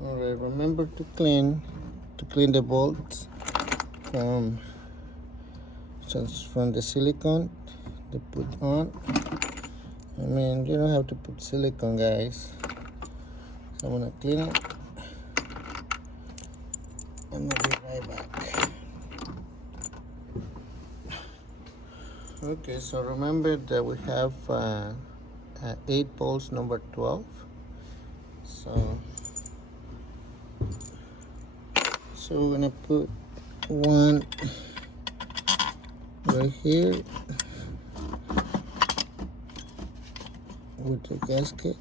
Alright, remember to clean the bolts from the silicone to put on. I mean, you don't have to put silicone, guys. So I'm gonna clean it and I'll be right back. Okay, so remember that we have 8 bolts number 12. So we're gonna put one right here with the gasket.